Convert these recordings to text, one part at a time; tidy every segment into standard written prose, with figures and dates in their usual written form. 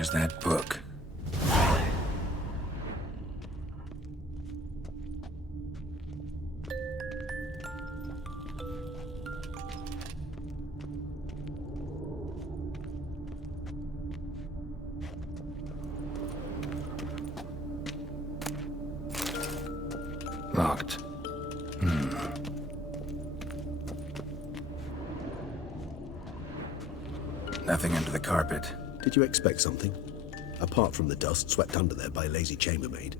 Where's that book? Locked. Nothing under the carpet. Did you expect something? Apart from the dust swept under there by a lazy chambermaid.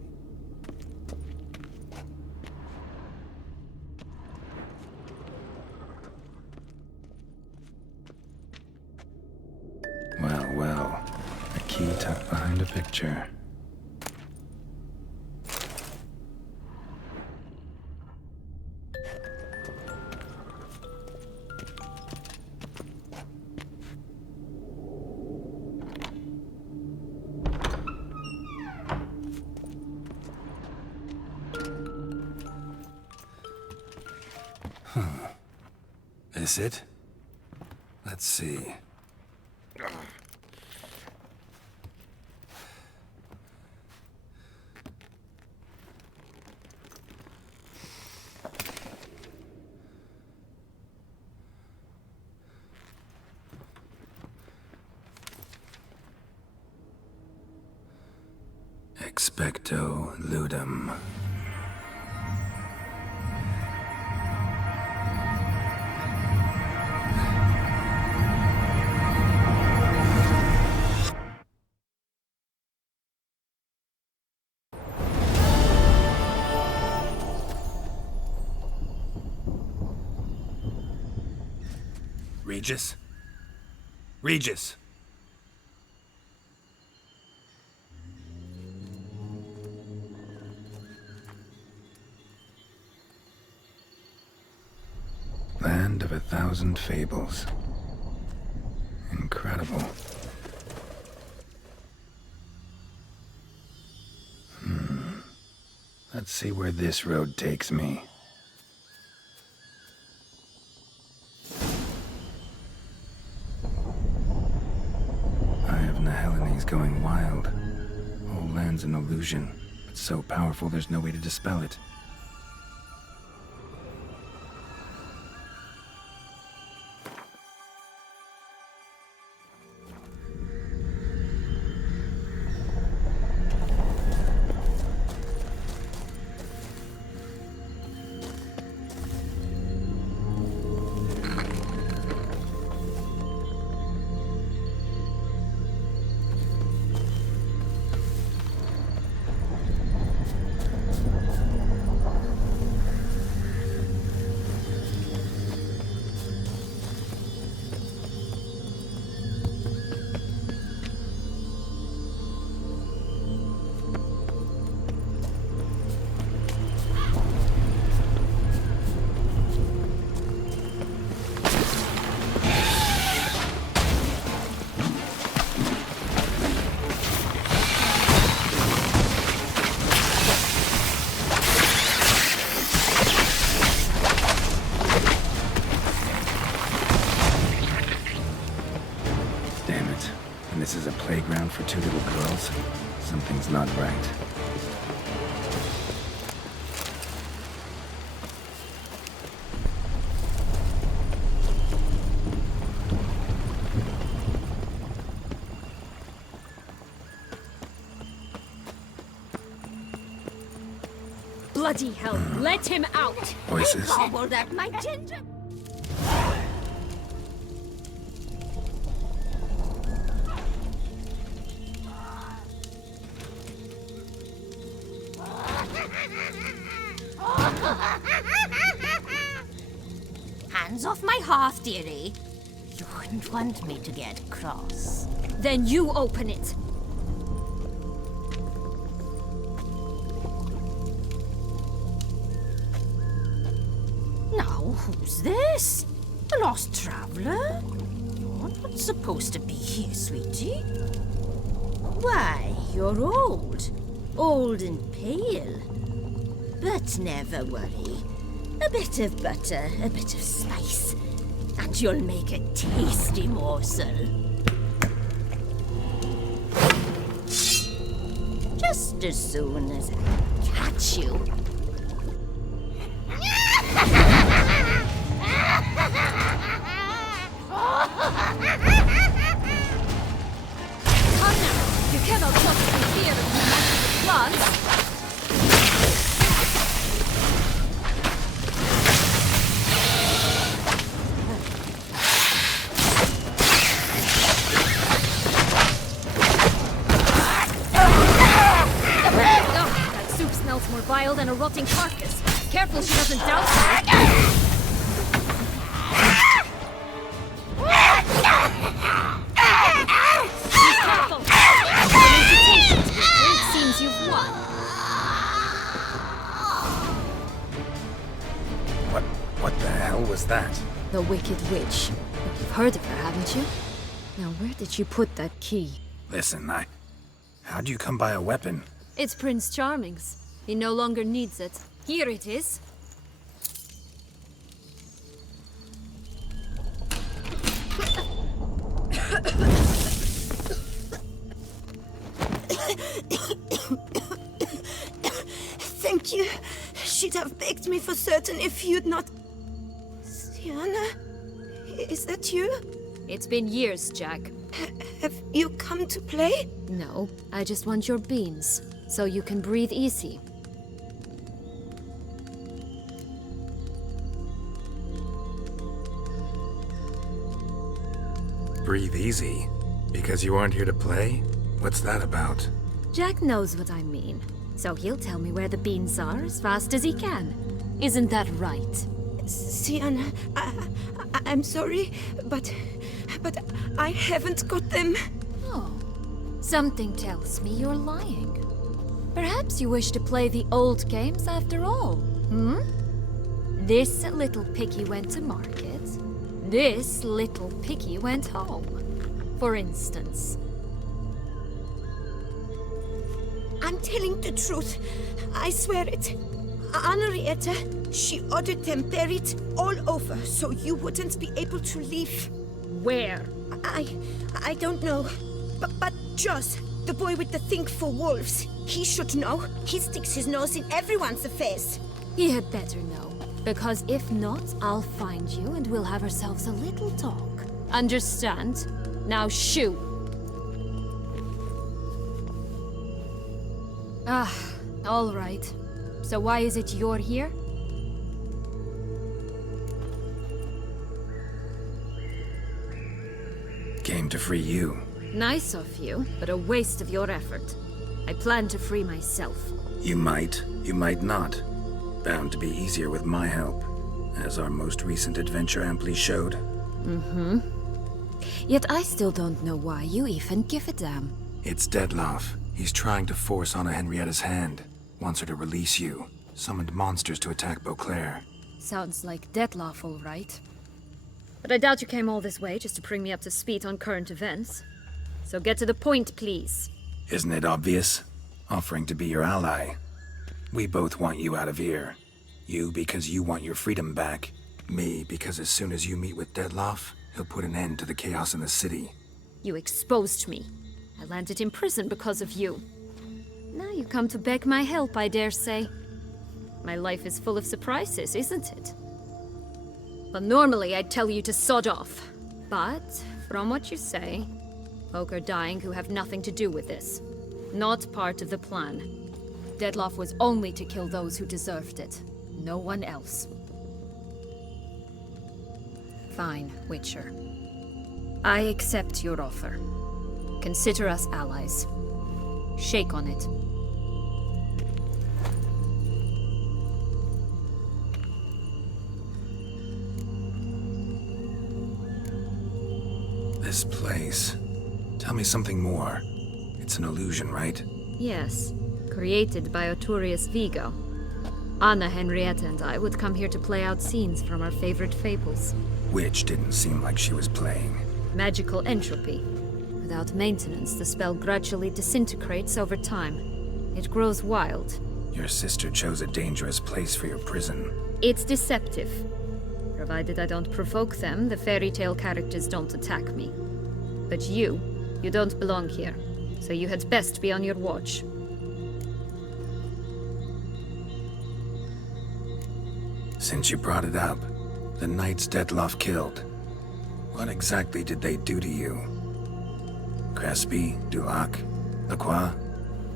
Well, well. A key tucked behind a picture. This it? Let's see. Expecto ludum. Regis? Regis! Land of 1,000 fables. Incredible. Let's see where this road takes me. He's going wild. Whole land's an illusion. It's so powerful there's no way to dispel it. This is a playground for two little girls. Something's not right. Bloody hell, let him out! Voices. Gobbled at my ginger... Hands off my hearth, dearie. You wouldn't want me to get cross. Then you open it. Now, who's this? A lost traveler? You're not supposed to be here, sweetie. Why, you're old. Old and pale. But never worry. A bit of butter, a bit of spice, and you'll make a tasty morsel. just as soon as I catch you. Come now! You cannot talk to fear of the magic plants! Oh, that soup smells more vile than a rotting carcass. Careful she doesn't douse you. Careful! It seems you've won. What the hell was that? The Wicked Witch. You've heard of her, haven't you? Now, where did you put that key? Listen, how'd you come by a weapon? It's Prince Charming's. He no longer needs it. Here it is. Thank you. She'd have begged me for certain if you'd not... Sienna? Is that you? It's been years, Jack. Have you come to play? No, I just want your beans, so you can breathe easy. Breathe easy? Because you aren't here to play? What's that about? Jack knows what I mean, so he'll tell me where the beans are as fast as he can. Isn't that right? Sienna, I'm sorry, but I haven't got them. Oh, something tells me you're lying. Perhaps you wish to play the old games after all, hmm? This little piggy went to market. This little piggy went home, for instance. I'm telling the truth. I swear it. Henrietta, she ordered them buried all over so you wouldn't be able to leave. Where? I don't know. But Joss, the boy with the thing for wolves, he should know. He sticks his nose in everyone's affairs. He had better know, because if not, I'll find you and we'll have ourselves a little talk. Understand? Now shoo! Ah, all right. So why is it you're here? Came to free you. Nice of you, but a waste of your effort. I plan to free myself. You might not. Bound to be easier with my help, as our most recent adventure amply showed. Yet I still don't know why you even give a damn. It's Dettlaff. He's trying to force Anna Henrietta's hand. Wants her to release you. Summoned monsters to attack Beauclair. Sounds like Dettlaff, all right. But I doubt you came all this way just to bring me up to speed on current events. So get to the point, please. Isn't it obvious? Offering to be your ally. We both want you out of here. You because you want your freedom back. Me because as soon as you meet with Dettlaff, he'll put an end to the chaos in the city. You exposed me. I landed in prison because of you. Now you come to beg my help, I dare say. My life is full of surprises, isn't it? But normally I'd tell you to sod off. But, from what you say, folk are dying who have nothing to do with this. Not part of the plan. Dettlaff was only to kill those who deserved it. No one else. Fine, Witcher. I accept your offer. Consider us allies. Shake on it. This place. Tell me something more. It's an illusion, right? Yes, created by Oturius Vigo. Anna, Henrietta, and I would come here to play out scenes from our favorite fables. Which didn't seem like she was playing. Magical entropy. Without maintenance, the spell gradually disintegrates over time. It grows wild. Your sister chose a dangerous place for your prison. It's deceptive. Provided I don't provoke them, the fairy tale characters don't attack me. But you don't belong here, so you had best be on your watch. Since you brought it up, the knights Detloff killed, what exactly did they do to you? Crespi, Dulac, Lacroix,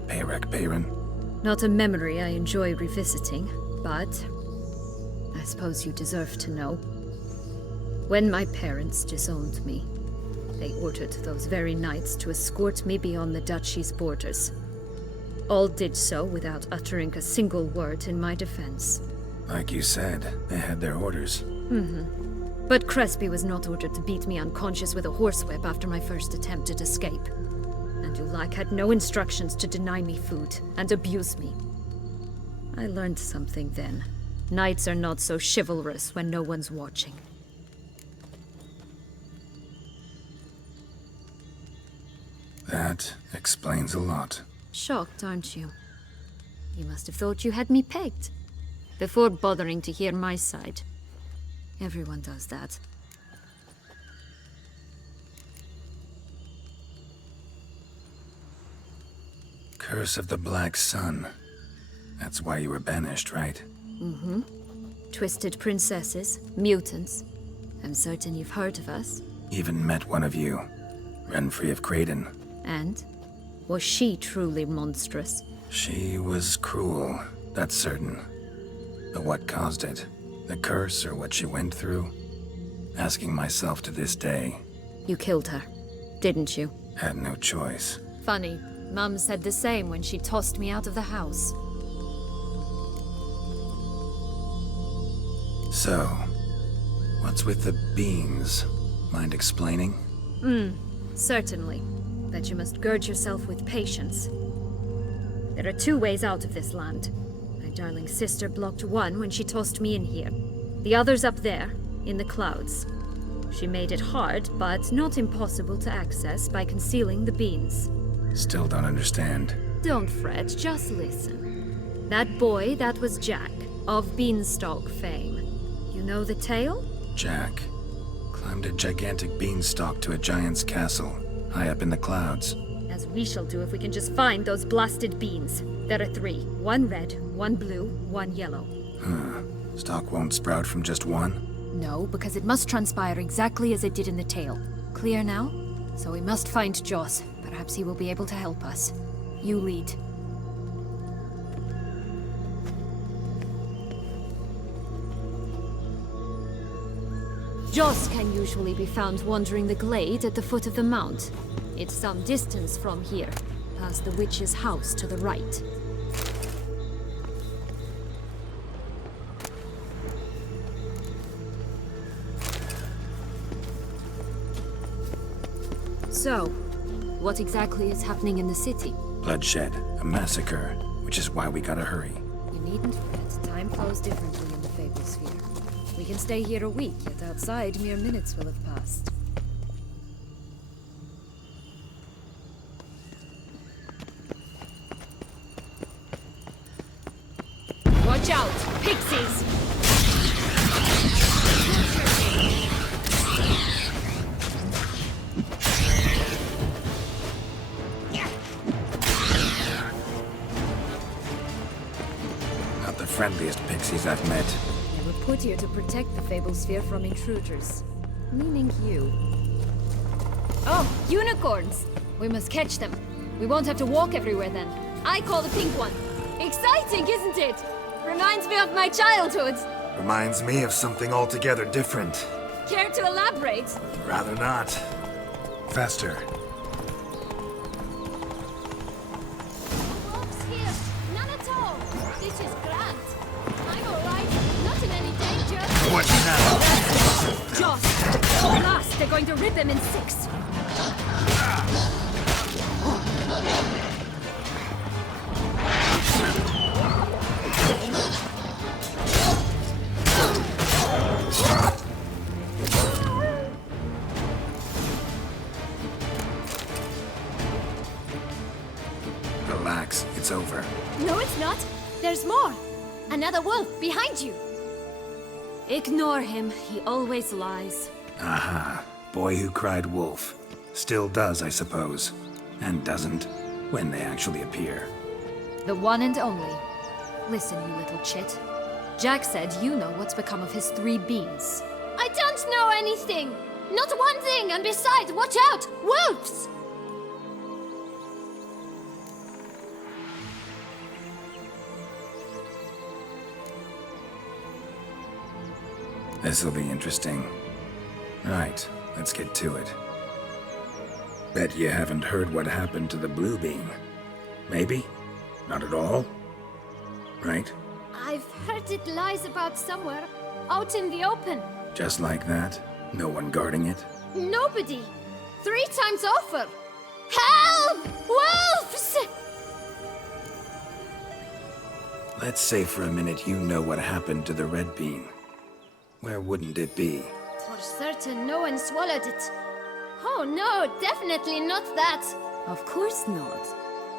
Payrek Bayron? Not a memory I enjoy revisiting, but I suppose you deserve to know. When my parents disowned me, they ordered those very knights to escort me beyond the duchy's borders. All did so without uttering a single word in my defense. Like you said, they had their orders. But Crespi was not ordered to beat me unconscious with a horsewhip after my first attempt at escape. And Dulac had no instructions to deny me food and abuse me. I learned something then. Knights are not so chivalrous when no one's watching. That explains a lot. Shocked, aren't you? You must have thought you had me pegged. Before bothering to hear my side. Everyone does that. Curse of the Black Sun. That's why you were banished, right? Twisted princesses, mutants. I'm certain you've heard of us. Even met one of you. Renfrey of Craden. And? Was she truly monstrous? She was cruel, that's certain. But what caused it? The curse or what she went through? Asking myself to this day. You killed her, didn't you? Had no choice. Funny. Mum said the same when she tossed me out of the house. So, what's with the beans? Mind explaining? Certainly. But you must gird yourself with patience. There are two ways out of this land. My darling sister blocked one when she tossed me in here. The other's up there, in the clouds. She made it hard, but not impossible to access by concealing the beans. Still don't understand. Don't fret, just listen. That boy, that was Jack, of Beanstalk fame. You know the tale? Jack climbed a gigantic beanstalk to a giant's castle, high up in the clouds. As we shall do if we can just find those blasted beans. There are 3. 1 red, 1 blue, 1 yellow. Stalk won't sprout from just one? No, because it must transpire exactly as it did in the tale. Clear now? So we must find Joss. Perhaps he will be able to help us. You lead. Joss can usually be found wandering the glade at the foot of the mount. It's some distance from here, past the witch's house to the right. So, what exactly is happening in the city? Bloodshed, a massacre, which is why we gotta hurry. You needn't fret. Time flows differently in the Fable Sphere. We can stay here a week, yet outside mere minutes will have passed. Watch out! Pixies! Not the friendliest pixies I've met. They were put here to protect the Fable Sphere from intruders. Meaning you. Oh, unicorns! We must catch them. We won't have to walk everywhere then. I call the pink one. Exciting, isn't it? Reminds me of my childhood. Reminds me of something altogether different. Care to elaborate? Rather not. Faster. Wolves here. None at all. This is grand. I'm alright. Not in any danger. What now? Joss! At last, they're going to rip him in 6. Relax, it's over. No, it's not. There's more. Another wolf behind you. Ignore him. He always lies. Aha. Boy who cried wolf. Still does, I suppose. And doesn't, when they actually appear. The one and only. Listen, you little chit. Jack said you know what's become of his 3 beans. I don't know anything! Not one thing, and besides, watch out! Wolves! This'll be interesting. Right, let's get to it. Bet you haven't heard what happened to the blue bean. Maybe? Not at all? Right? I've heard it lies about somewhere, out in the open. Just like that? No one guarding it? Nobody! 3 times over! Help! Wolves! Let's say for a minute you know what happened to the red bean. Where wouldn't it be? For certain, no one swallowed it. Oh no, definitely not that. Of course not.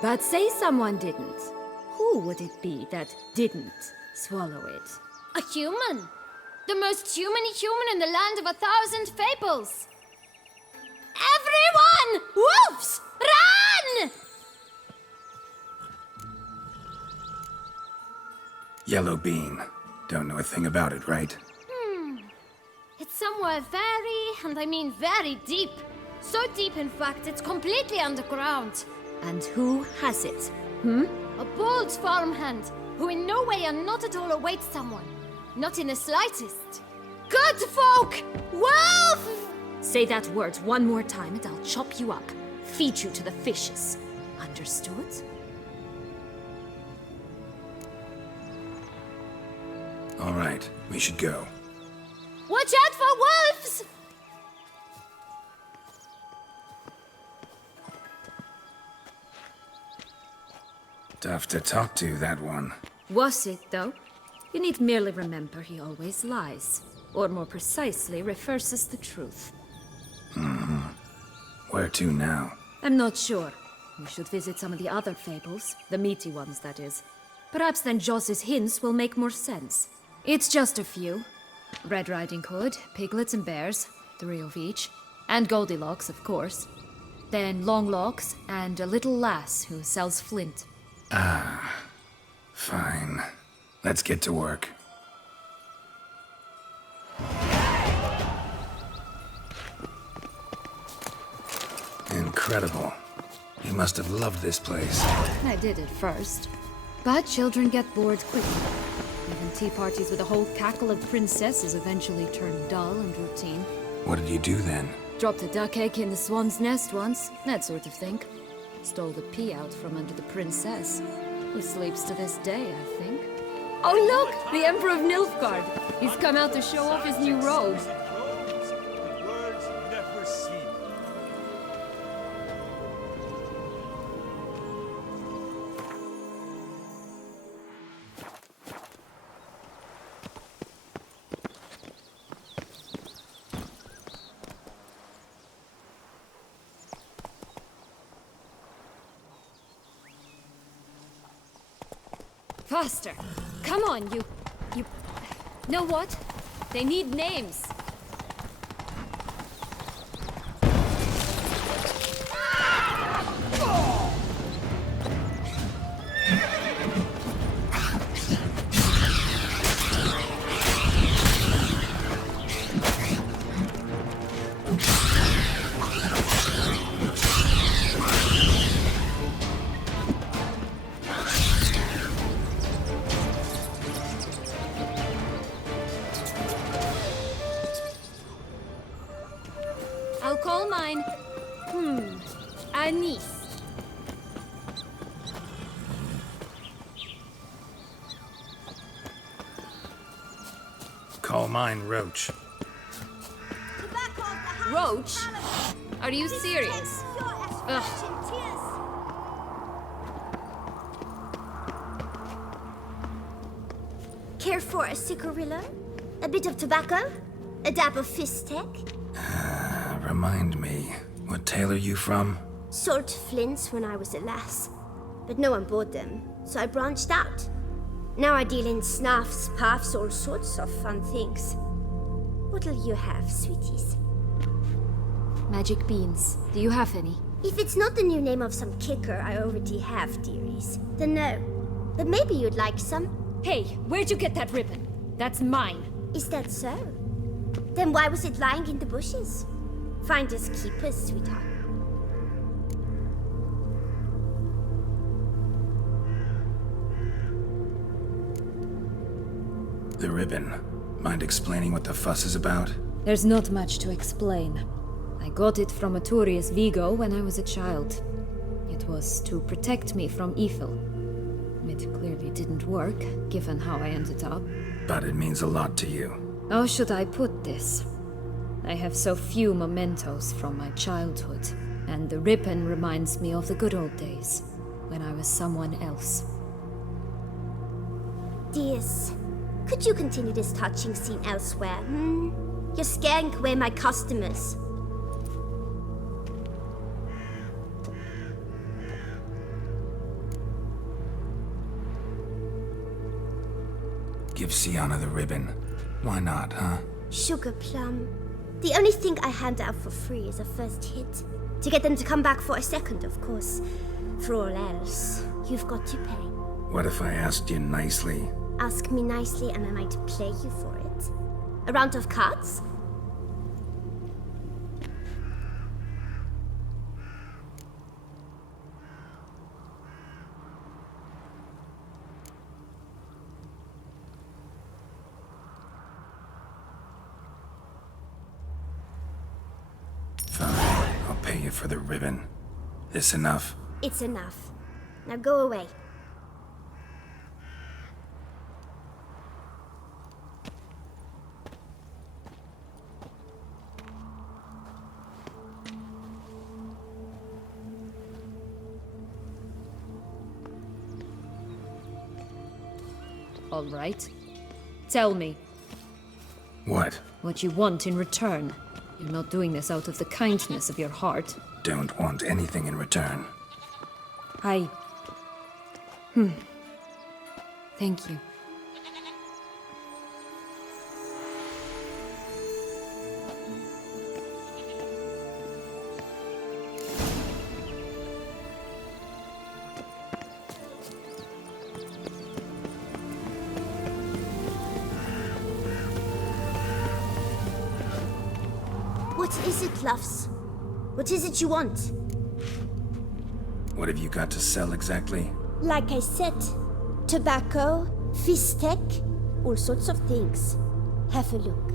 But say someone didn't. Who would it be that didn't swallow it? A human. The most human-y human in the land of 1,000 fables. Everyone! Wolves! Run! Yellow bean. Don't know a thing about it, right? It's somewhere very, and I mean very deep. So deep, in fact, it's completely underground. And who has it? A bold farmhand, who in no way and not at all awaits someone. Not in the slightest. Good folk! Wolf! Say that word one more time and I'll chop you up. Feed you to the fishes. Understood? All right, we should go. Watch out for wolves! Tough to talk to, that one. Was it, though? You need merely remember he always lies. Or more precisely, reverses the truth. Where to now? I'm not sure. We should visit some of the other fables. The meaty ones, that is. Perhaps then Joss's hints will make more sense. It's just a few. Red Riding Hood, piglets and bears, 3 of each. And Goldilocks, of course. Then Longlocks, and a little lass who sells flint. Fine. Let's get to work. Incredible. You must have loved this place. I did at first. But children get bored quickly. Even tea parties with a whole cackle of princesses eventually turn dull and routine. What did you do then? Dropped a duck egg in the swan's nest once, that sort of thing. Stole the pea out from under the princess. He sleeps to this day, I think. Oh look! The Emperor of Nilfgaard! He's come out to show off his new robe. Words never seen. Faster! Come on, you... Know what? They need names. I'll call mine... Anise. Call mine Roach. Roach? Are you serious? Ugh. Care for a cigarillo? A bit of tobacco? A dab of fistek? Remind me, what tale are you from? Sold flints when I was a lass. But no one bought them, so I branched out. Now I deal in snuffs, puffs, all sorts of fun things. What'll you have, sweeties? Magic beans. Do you have any? If it's not the new name of some kicker I already have, dearies, then no. But maybe you'd like some. Hey, where'd you get that ribbon? That's mine. Is that so? Then why was it lying in the bushes? Finders keepers, sweetheart. The ribbon. Mind explaining what the fuss is about? There's not much to explain. I got it from Aturius Vigo when I was a child. It was to protect me from evil. It clearly didn't work, given how I ended up. But it means a lot to you. How should I put this? I have so few mementos from my childhood, and the ribbon reminds me of the good old days, when I was someone else. Dears, could you continue this touching scene elsewhere, You're scaring away my customers. Give Sienna the ribbon. Why not, huh? Sugar plum. The only thing I hand out for free is a first hit. To get them to come back for a second, of course. For all else, you've got to pay. What if I asked you nicely? Ask me nicely and I might play you for it. A round of cards? Fine, I'll pay you for the ribbon. This enough? It's enough. Now go away. All right. Tell me What? what you want in return. You're not doing this out of the kindness of your heart. Don't want anything in return. I... Thank you. What is it, loves? What is it you want? What have you got to sell exactly? Like I said, tobacco, fistek, all sorts of things. Have a look.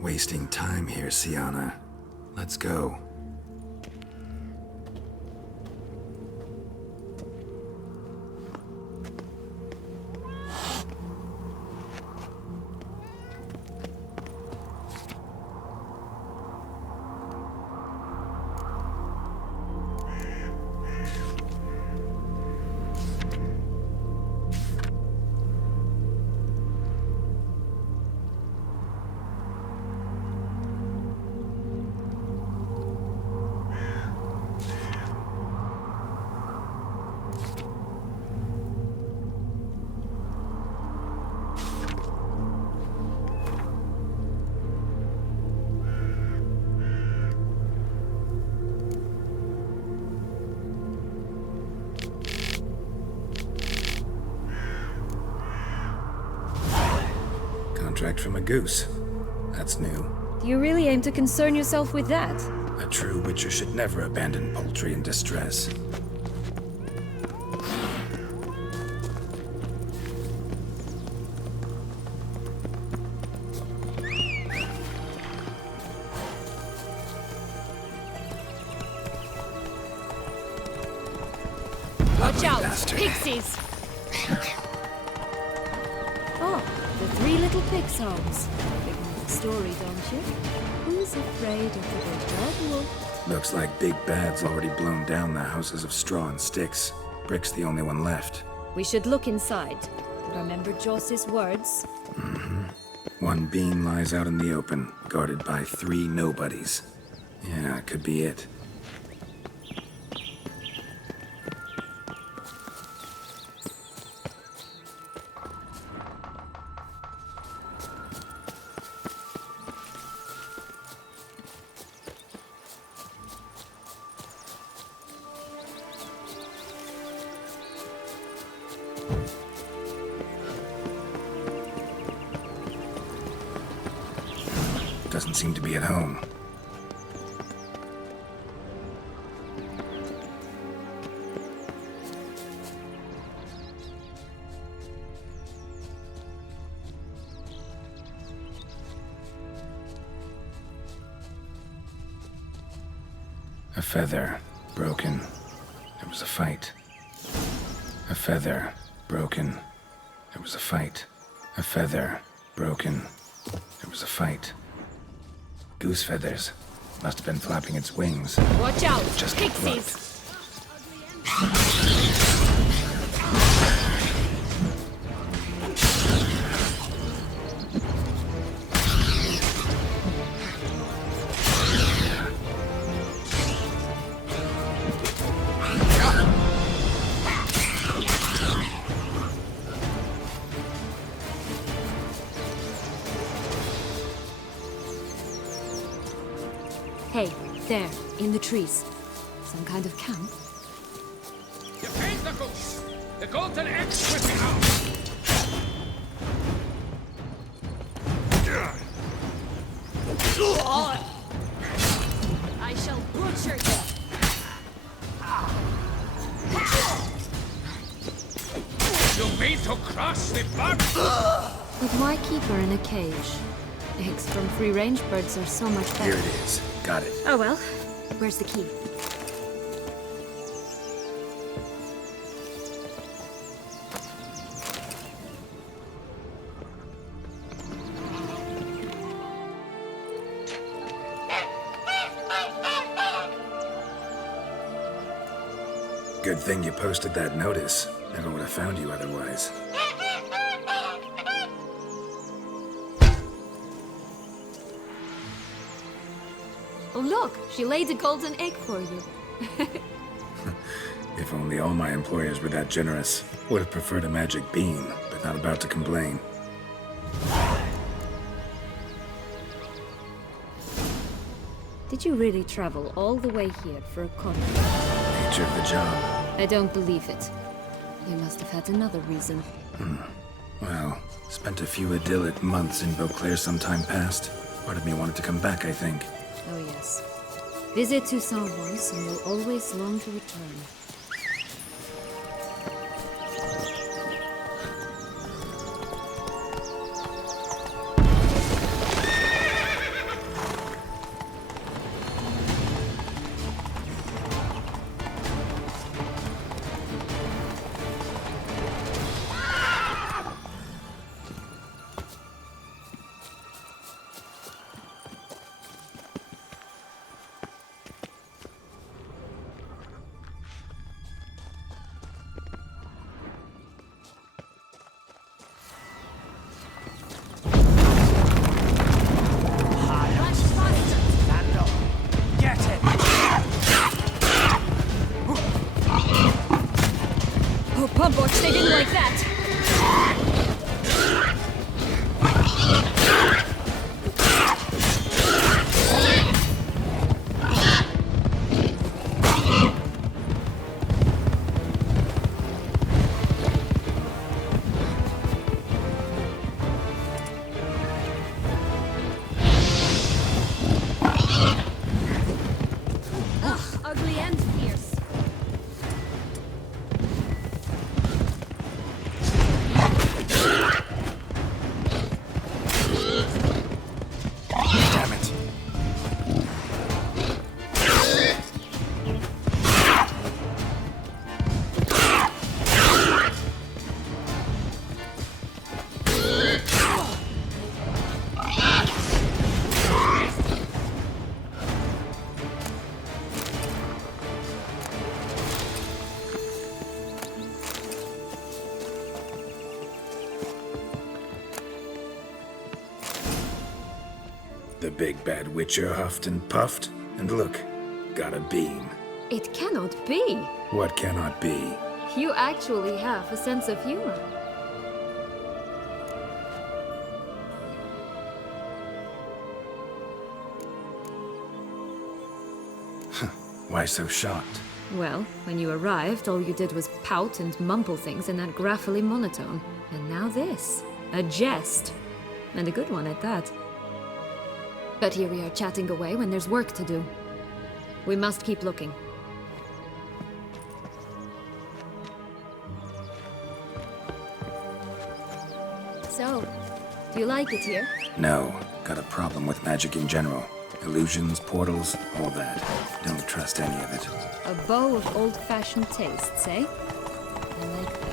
Wasting time here, Sienna. Let's go. extract from a goose. That's new. Do you really aim to concern yourself with that? A true witcher should never abandon poultry in distress. Watch out! Bastard. Pixies! Oh, the three little pixards. Big enough story, don't you? Who's afraid of the big red wolf? Looks like Big Bad's already blown down the houses of straw and sticks. Brick's the only one left. We should look inside. Remember Joss's words? One beam lies out in the open, guarded by 3 nobodies. Yeah, it could be it. Doesn't seem to be at home. A feather, broken. There was a fight. A feather, broken. There was a fight. A feather, broken. There was a fight. Goose feathers. Must have been flapping its wings. Watch out! Just Pixies! Hey, there, in the trees. Some kind of camp? Defend the goose! The golden egg slipping out! I shall butcher you! You mean to cross the blood? But why keep her in a cage? Eggs from free-range birds are so much better. Here it is. Got it. Oh well. Where's the key? Good thing you posted that notice. Never would have found you otherwise. Oh look, she laid a golden egg for you. If only all my employers were that generous. Would have preferred a magic bean, but not about to complain. Did you really travel all the way here for a contract? Nature of the job. I don't believe it. You must have had another reason. Well, spent a few idyllic months in Beauclair some time past. Part of me wanted to come back, I think. Oh yes. Visit Toussaint once and you'll always long to return. Get it! Oh, Pumpwatch, they didn't like that! big bad witcher huffed and puffed, and look, got a beam. It cannot be. What cannot be? You actually have a sense of humor. Why so shocked? Well, when you arrived, all you did was pout and mumble things in that graphically monotone. And now this. A jest. And a good one at that. But here we are chatting away when there's work to do. We must keep looking. So, do you like it here? No, got a problem with magic in general. Illusions, portals, all that. Don't trust any of it. A bow of old-fashioned tastes, eh? I like that.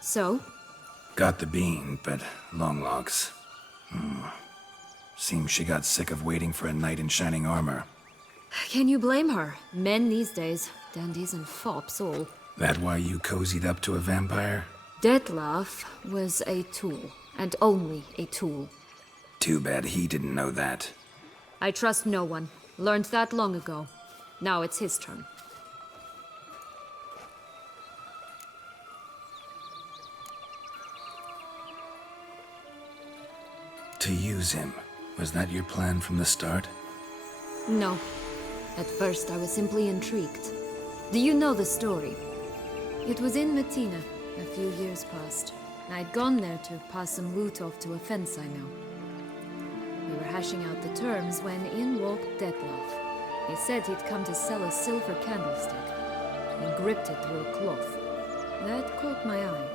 So? Got the bean, but long logs. Seems she got sick of waiting for a knight in shining armor. Can you blame her? Men these days, dandies and fops all. That why you cozied up to a vampire? Detlef was a tool, and only a tool. Too bad he didn't know that. I trust no one. Learned that long ago. Now it's his turn. To use him. Was that your plan from the start? No. At first I was simply intrigued. Do you know the story? It was in Matina, a few years past. I'd gone there to pass some loot off to a fence I know. We were hashing out the terms when in walked Detlef. He said he'd come to sell a silver candlestick. He gripped it through a cloth. That caught my eye.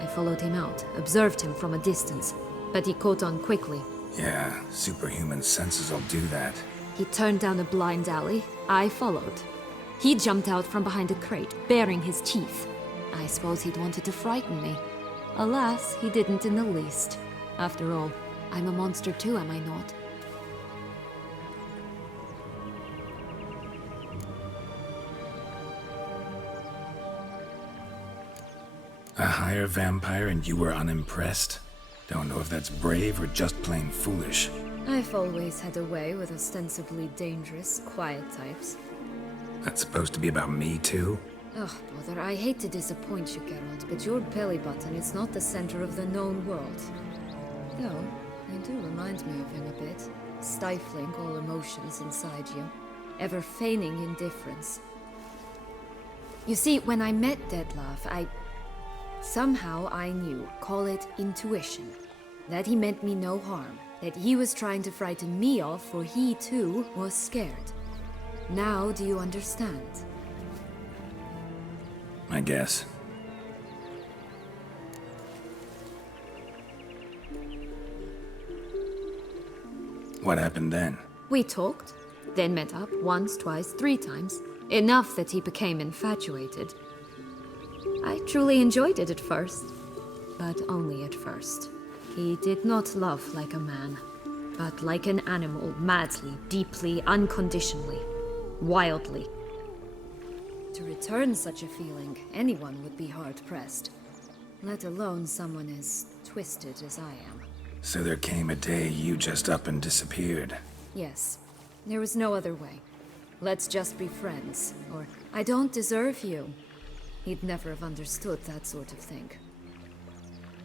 I followed him out, observed him from a distance, but he caught on quickly. Yeah, superhuman senses will do that. He turned down a blind alley. I followed. He jumped out from behind a crate, baring his teeth. I suppose he'd wanted to frighten me. Alas, he didn't in the least. After all, I'm a monster too, am I not? A higher vampire and you were unimpressed? Don't know if that's brave or just plain foolish. I've always had a way with ostensibly dangerous, quiet types. That's supposed to be about me too? Ugh, brother, I hate to disappoint you, Geralt, but your belly button is not the center of the known world. Though, you do remind me of him a bit. Stifling all emotions inside you. Ever feigning indifference. You see, when I met Detlef, somehow I knew, call it intuition, that he meant me no harm. That he was trying to frighten me off, for he too was scared. Now do you understand? I guess. What happened then? We talked, then met up once, twice, 3 times. Enough that he became infatuated. I truly enjoyed it at first, but only at first. He did not love like a man, but like an animal, madly, deeply, unconditionally, wildly. To return such a feeling, anyone would be hard-pressed, let alone someone as twisted as I am. So there came a day you just up and disappeared. Yes, there was no other way. Let's just be friends, or I don't deserve you. He'd never have understood that sort of thing.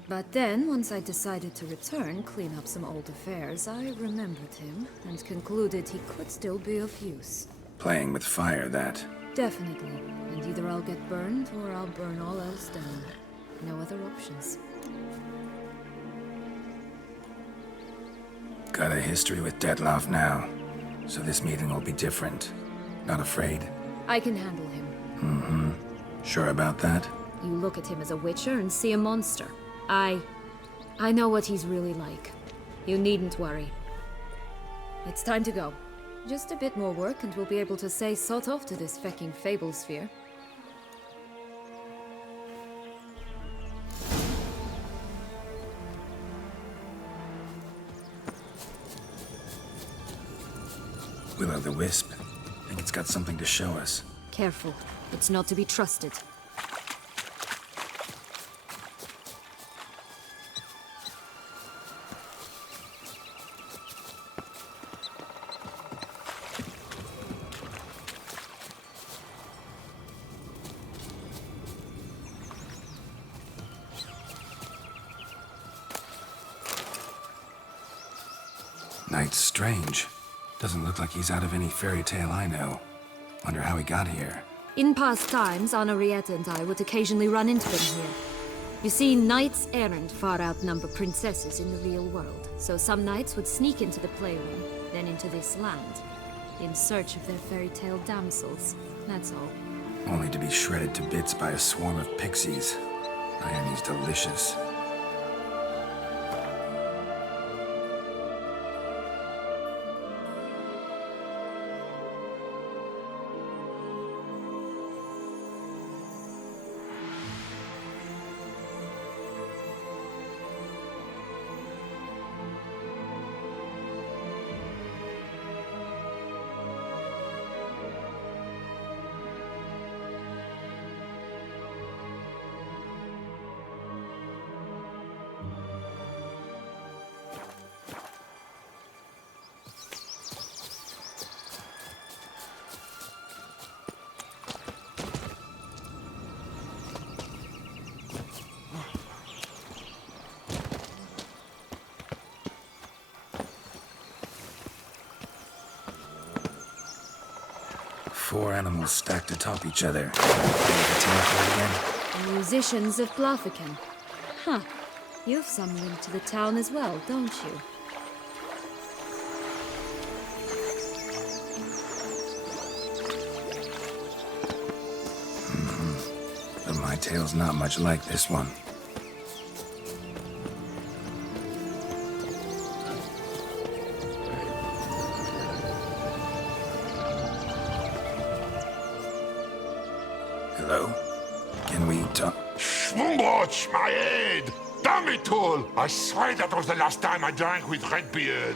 But then, once I decided to return, clean up some old affairs, I remembered him and concluded he could still be of use. Playing with fire, that. Definitely. And either I'll get burned, or I'll burn all else down. No other options. Got a history with Detlef now, so this meeting will be different. Not afraid? I can handle him. Mm-hmm. Sure about that? You look at him as a witcher and see a monster. I know what he's really like. You needn't worry. It's time to go. Just a bit more work and we'll be able to say sod off to this fecking fable sphere. Will-o'-the-wisp. Think it's got something to show us. Careful. It's not to be trusted. Night's strange. Doesn't look like he's out of any fairy tale I know. Wonder how he got here. In past times, Henrietta and I would occasionally run into him here. You see, knights errant far outnumber princesses in the real world, so some knights would sneak into the playroom, then into this land, in search of their fairy tale damsels. That's all. Only to be shredded to bits by a swarm of pixies. Irony's delicious. Four animals stacked atop each other. The musicians of Blaviken. Huh. You've some link to the town as well, don't you? But my tale's not much like this one. Schwungbroch, my head! Damn it all! I swear that was the last time I drank with Redbeard.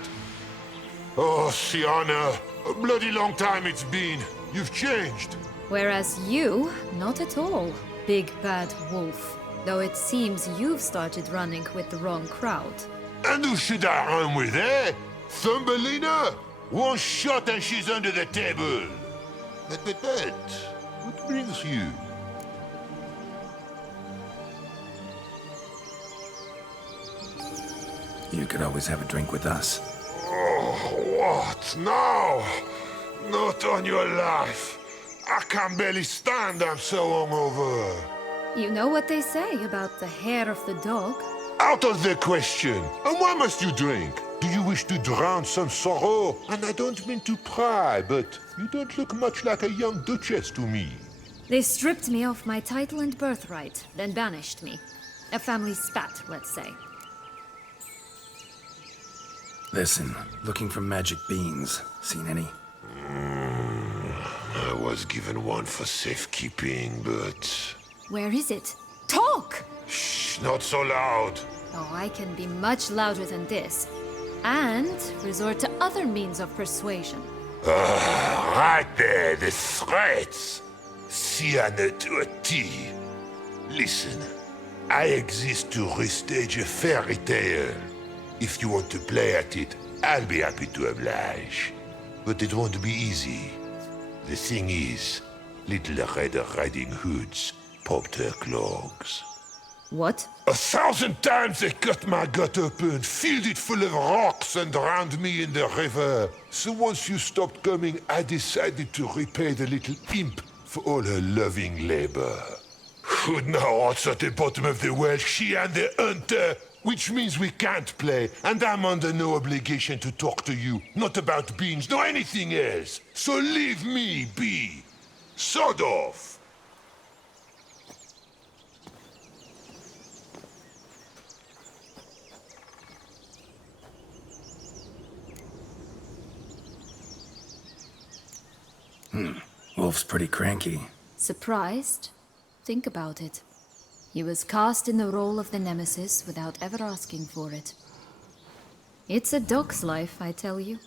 Oh, Sienna, a bloody long time it's been. You've changed. Whereas you, not at all, big bad wolf. Though it seems you've started running with the wrong crowd. And who should I run with, eh? Thumbelina? One shot and she's under the table. But, what brings you? You could always have a drink with us. Oh, what now? Not on your life. I can barely stand, I'm so hungover. You know what they say about the hair of the dog? Out of the question. And why must you drink? Do you wish to drown some sorrow? And I don't mean to pry, but you don't look much like a young duchess to me. They stripped me of my title and birthright, then banished me. A family spat, let's say. Listen, looking for magic beans. Seen any? I was given one for safekeeping, but... Where is it? Talk! Shh, not so loud. Oh, I can be much louder than this. And resort to other means of persuasion. Right there, the threats. Sienna to a T. Listen, I exist to restage a fairy tale. If you want to play at it, I'll be happy to oblige. But it won't be easy. The thing is, Little Red Riding Hoods popped her clogs. What? 1,000 times they cut my gut open, filled it full of rocks and drowned me in the river. So once you stopped coming, I decided to repay the little imp for all her loving labor. Who now rots at the bottom of the well, she and the hunter, which means we can't play, and I'm under no obligation to talk to you, not about beans, nor anything else. So leave me be. Sod off. Wolf's pretty cranky. Surprised? Think about it. He was cast in the role of the Nemesis without ever asking for it. It's a dog's life, I tell you.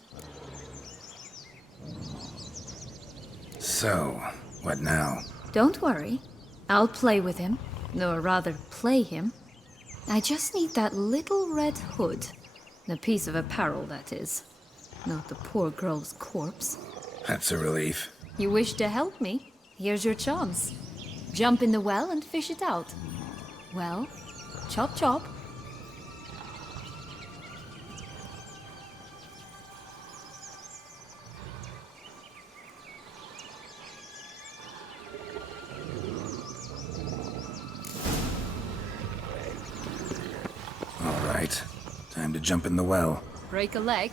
So, what now? Don't worry. I'll play with him. Or rather, play him. I just need that little red hood. The piece of apparel, that is. Not the poor girl's corpse. That's a relief. You wish to help me? Here's your chance. Jump in the well and fish it out. Well, chop chop. All right. Time to jump in the well. Break a leg.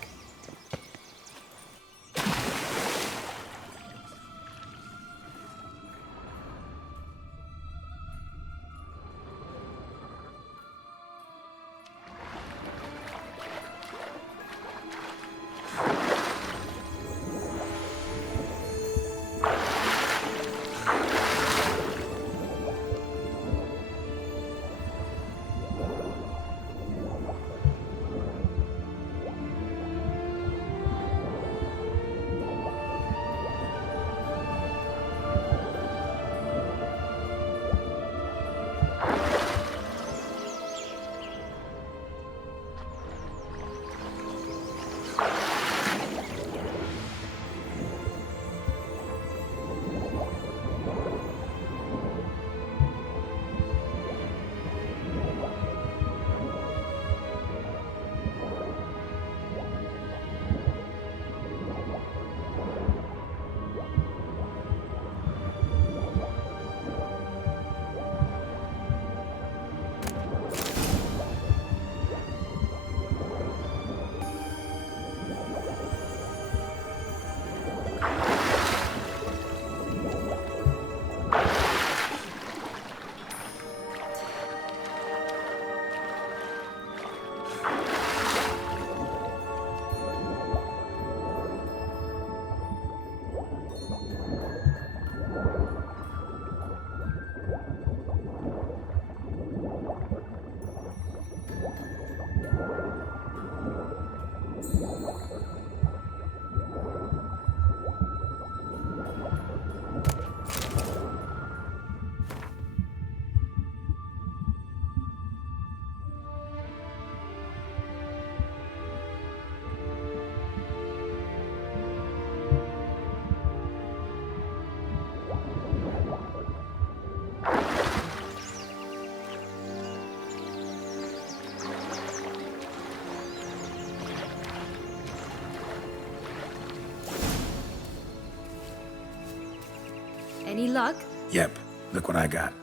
Any luck? Yep, look what I got.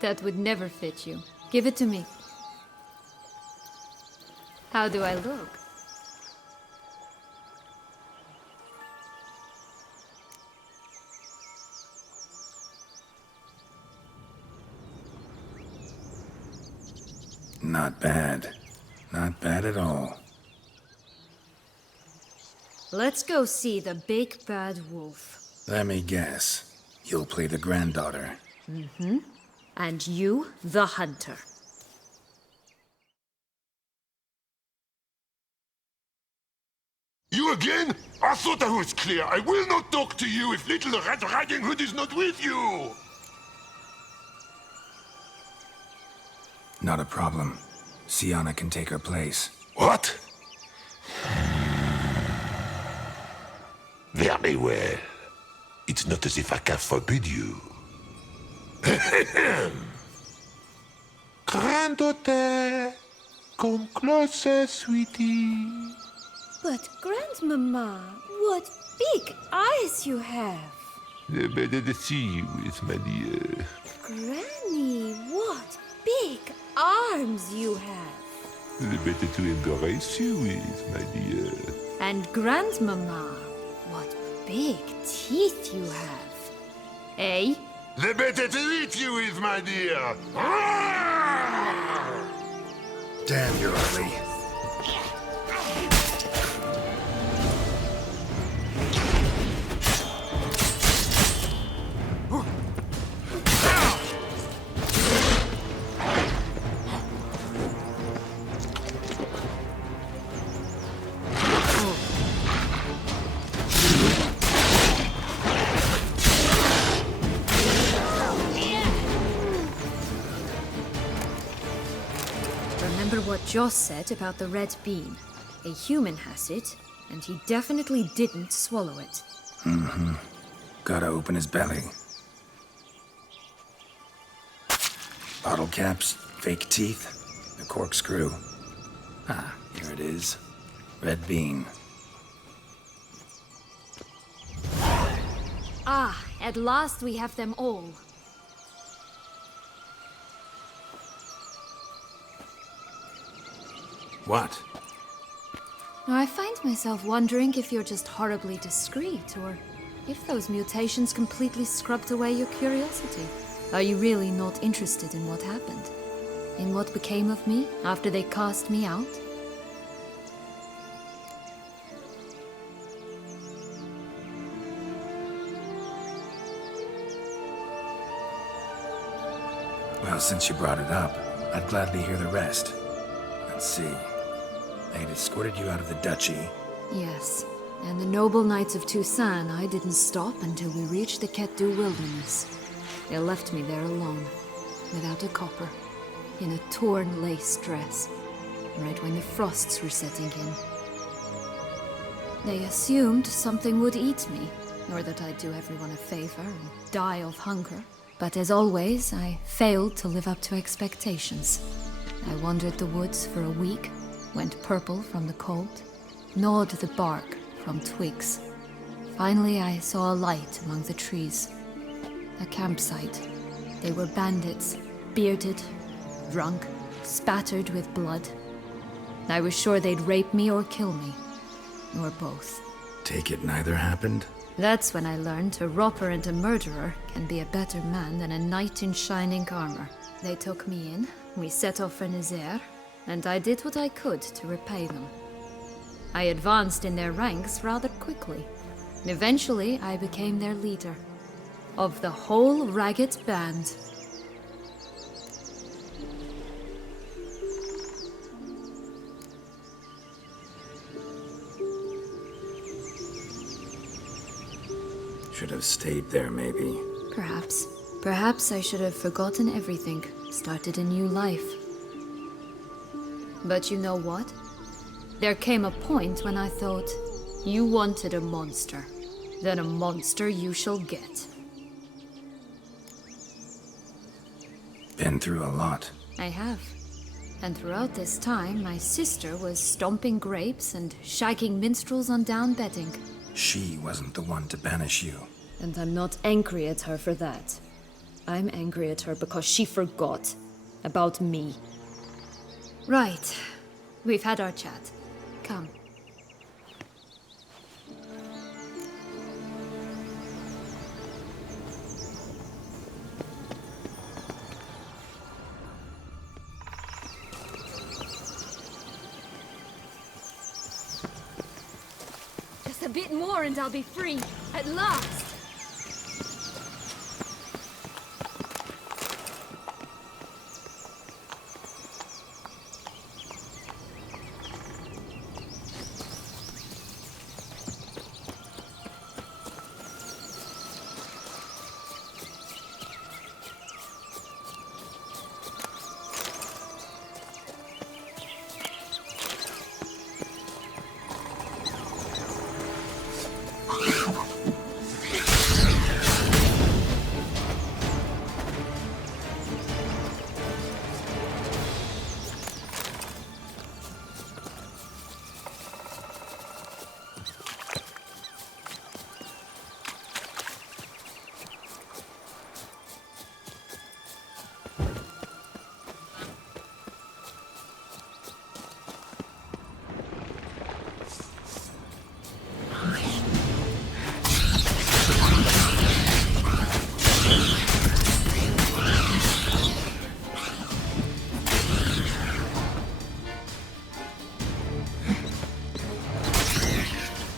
That would never fit you. Give it to me. How do I look? Not bad. Not bad at all. Let's go see the big bad wolf. Let me guess. You'll play the granddaughter. And you, the hunter. You again? I thought I was clear. I will not talk to you if Little Red Riding Hood is not with you! Not a problem. Sienna can take her place. What? Very well. It's not as if I can forbid you. Granddaughter, come closer, sweetie. But, Grandmama, what big eyes you have! The better to see you with, my dear. Granny, what big arms you have! The better to embrace you with, my dear. And Grandmama, what big teeth you have. Eh? The better to eat you with, my dear. Damn, you're ugly. Remember what Joss said about the red bean. A human has it, and he definitely didn't swallow it. Gotta open his belly. Bottle caps, fake teeth, a corkscrew. Ah, here it is. Red bean. Ah, at last we have them all. What? I find myself wondering if you're just horribly discreet, or if those mutations completely scrubbed away your curiosity. Are you really not interested in what happened? In what became of me after they cast me out? Well, since you brought it up, I'd gladly hear the rest. Let's see. They'd escorted you out of the duchy. Yes, and the noble knights of Toussaint, I didn't stop until we reached the Ketdu wilderness. They left me there alone, without a copper, in a torn lace dress, right when the frosts were setting in. They assumed something would eat me, or that I'd do everyone a favor and die of hunger. But as always, I failed to live up to expectations. I wandered the woods for a week, went purple from the cold, gnawed the bark from twigs. Finally, I saw a light among the trees. A campsite. They were bandits, bearded, drunk, spattered with blood. I was sure they'd rape me or kill me, or both. Take it neither happened? That's when I learned a robber and a murderer can be a better man than a knight in shining armor. They took me in, we set off for Nazaire, and I did what I could to repay them. I advanced in their ranks rather quickly. Eventually, I became their leader. Of the whole ragged band. Should have stayed there, maybe. Perhaps. Perhaps I should have forgotten everything, started a new life. But you know what? There came a point when I thought, you wanted a monster. Then a monster you shall get. Been through a lot. I have. And throughout this time, my sister was stomping grapes and shagging minstrels on down bedding. She wasn't the one to banish you. And I'm not angry at her for that. I'm angry at her because she forgot about me. Right. We've had our chat. Come. Just a bit more and I'll be free. At last.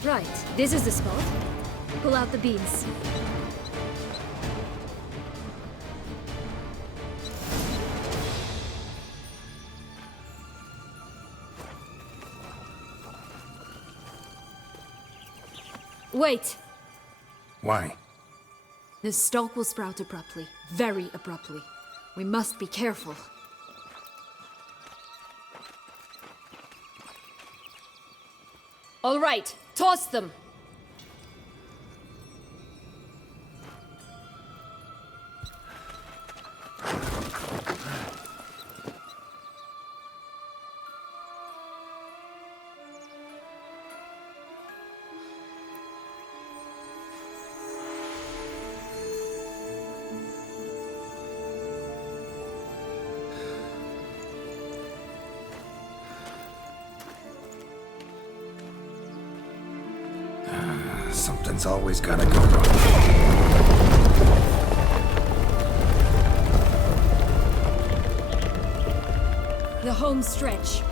Right, this is the spot. Pull out the beans. Wait! Why? The stalk will sprout abruptly. Very abruptly. We must be careful. All right, toss them! Something's always gotta go wrong. The home stretch.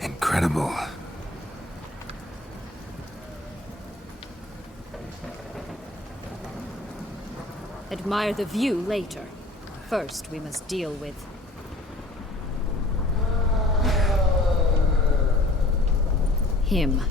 Incredible. Admire the view later. First, we must deal with... him.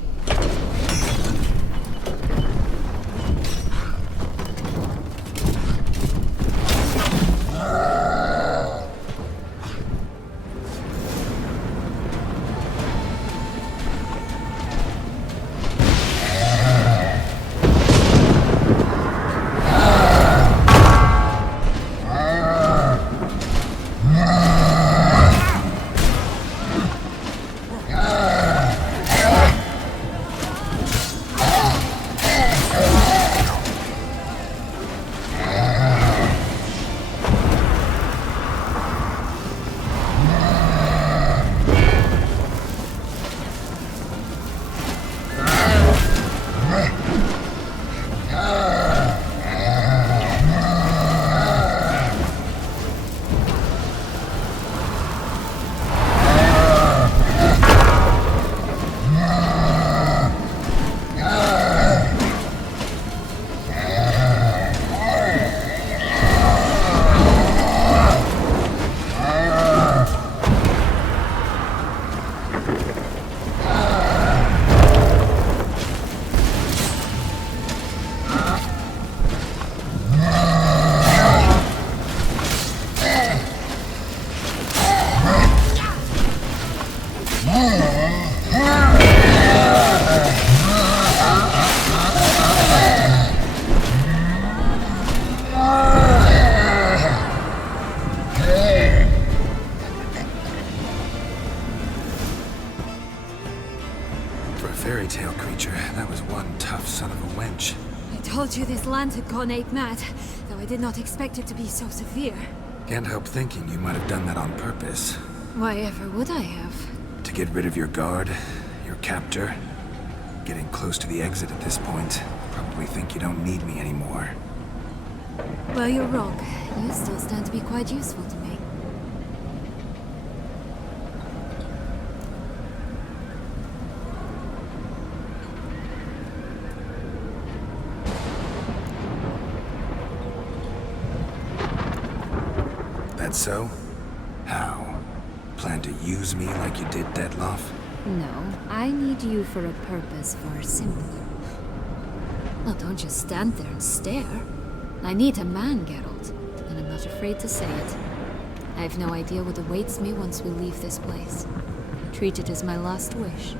fairy tale creature. That was one tough son of a wench. I told you this land had gone ape mad, though I did not expect it to be so severe. Can't help thinking you might have done that on purpose. Why ever would I have? To get rid of your guard, your captor. Getting close to the exit at this point. Probably think you don't need me anymore. Well, you're wrong. You still stand to be quite useful to me. That so? How? Plan to use me like you did Detloff? No, I need you for a purpose far simpler. Well, don't just stand there and stare. I need a man, Geralt, and I'm not afraid to say it. I have no idea what awaits me once we leave this place. Treat it as my last wish.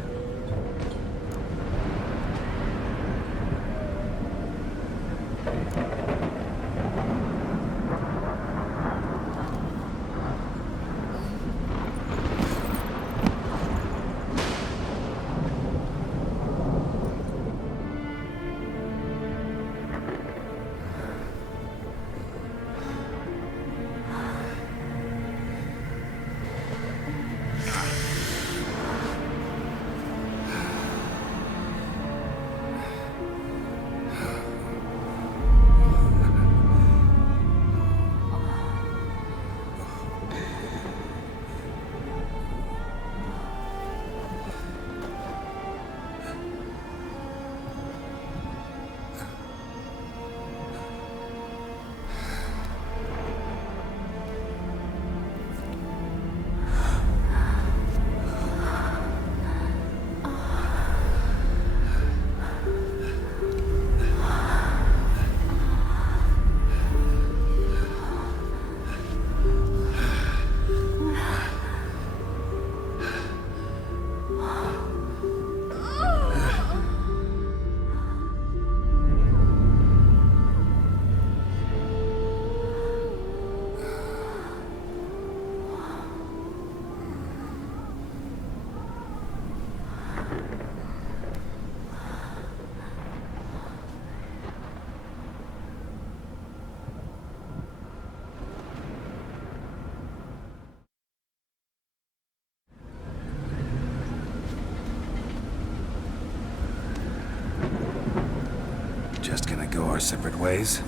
Just gonna go our separate ways?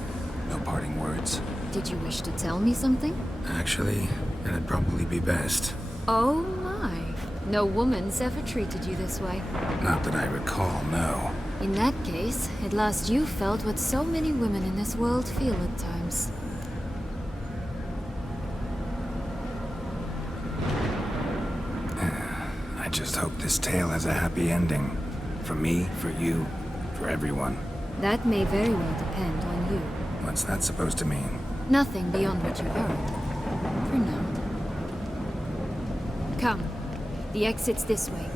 No parting words? Did you wish to tell me something? Actually, it'd probably be best. Oh my. No woman's ever treated you this way. Not that I recall, no. In that case, at last you felt what so many women in this world feel at times. I just hope this tale has a happy ending. For me, for you, for everyone. That may very well depend on you. What's that supposed to mean? Nothing beyond what you heard. For now. Come. The exit's this way.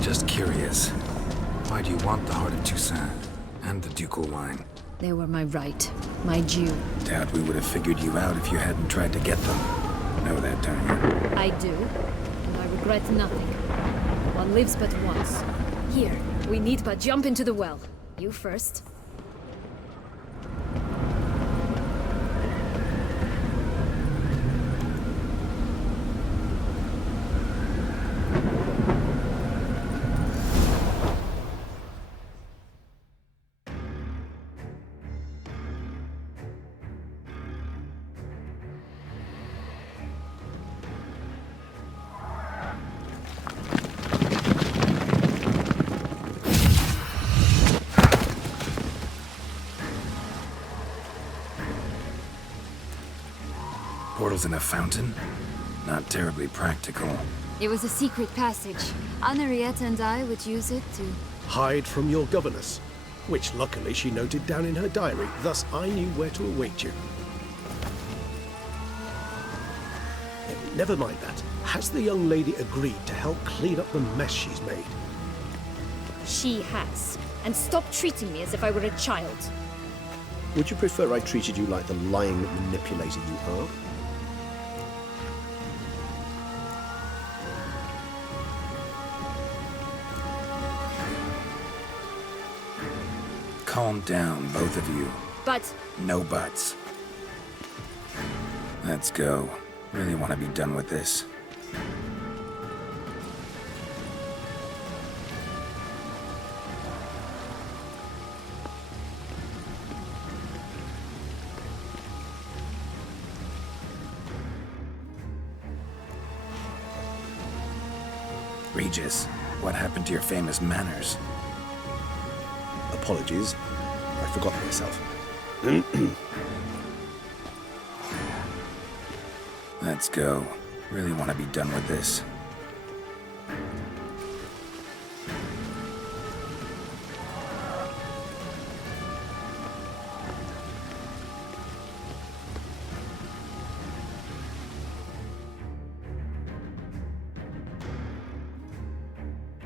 Just curious. Why do you want the Heart of Toussaint and the ducal wine? They were my right, my due. Doubt we would have figured you out if you hadn't tried to get them. Know that, don't you? I do, and I regret nothing. One lives but once. Here, we need but jump into the well. You first. Portals in a fountain? Not terribly practical. It was a secret passage. Henriette and I would use it to... Hide from your governess, which luckily she noted down in her diary, thus I knew where to await you. Never mind that. Has the young lady agreed to help clean up the mess she's made? She has. And stop treating me as if I were a child. Would you prefer I treated you like the lying manipulator you are? Calm down, both of you. But... No buts. Let's go. Really want to be done with this. Regis, what happened to your famous manners? Apologies. I forgot myself. Let's go. Really want to be done with this.